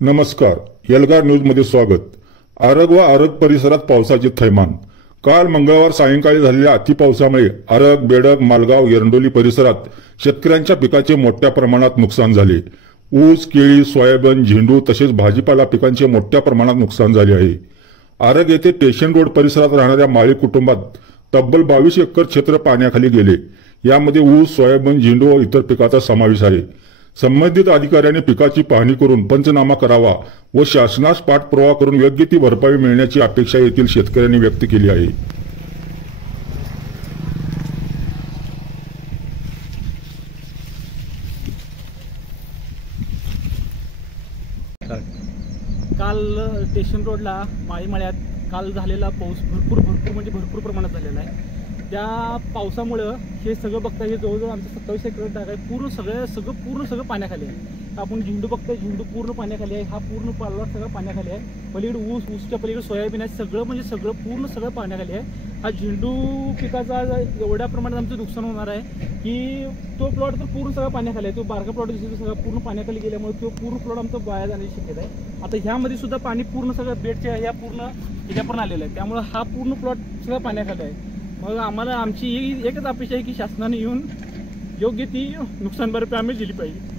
नमस्कार, एल्गार न्यूजमध्ये स्वागत। आरग व आरग परिसरात पावसाचे थैमान। काल मंगळवार सायंकाळी झालेल्या अतिपावसामुळे आरग, बेडग, मालगाव, एरंडोली परिसरात शेतकऱ्यांच्या पिकाचे मोठ्या प्रमाणात नुकसान झाले। ऊस, केळी, सोयाबीन, झेंडू तसेच भाजीपाला पिकांचे मोठ्या प्रमाणात नुकसान झाले आहे। आरग येथे स्टेशन रोड परिसरात राहणाऱ्या माळी कुटुंबात तब्बल 22 एकर क्षेत्र पाण्याखाली गेले। यामध्ये ऊस, सोयाबीन, झेंडू व इतर पिकाचा समावेश आहे। संबंधित अधिकाऱ्यांनी पिकाची पाहणी करून पंचनामा करावा व शासनास पाठपुरावा करून योग्य ती भरपाई मिळण्याची अपेक्षा येथील शेतकऱ्यांनी व्यक्त केली आहे। काल स्टेशन रोडला माळीमळ्यात काल झालेला पाऊस भरपूर प्रमाणात झालेला आहे। त्या पावसामुळं हे सगळं बघता, हे जवळजवळ आमचं 27 एकर जागा आहे, पूर्ण सगळं पाण्याखाली आहे। आपण झेंडू बघताय, झेंडू पूर्ण पाण्याखाली आहे। हा पूर्ण पालवाट सगळं पाण्याखाली आहे। पलीकडे ऊसच्या पलीकडे सोयाबीन आहे, सगळं पाण्याखाली आहे। हा झेंडू पिकाचा एवढ्या प्रमाणात आमचं नुकसान होणार आहे की तो प्लॉट तर पूर्ण सगळं पाण्याखाली आहे। तो बारका प्लॉट सगळं पूर्ण पाण्याखाली गेल्यामुळे तो पूर्ण प्लॉट आमचा वाया जाण्याची शक्यता आहे। आता ह्यामध्ये सुद्धा पाणी पूर्ण सगळं बेडच्या ह्या पूर्ण ह्याच्यापर्यंत आलेलं आहे, त्यामुळे हा पूर्ण प्लॉट सगळं पाण्याखाली आहे। मग आम्हाला आमची एकच अपेक्षा आहे की शासनाने येऊन योग्य ती नुकसान भरपाई आम्ही दिली पाहिजे।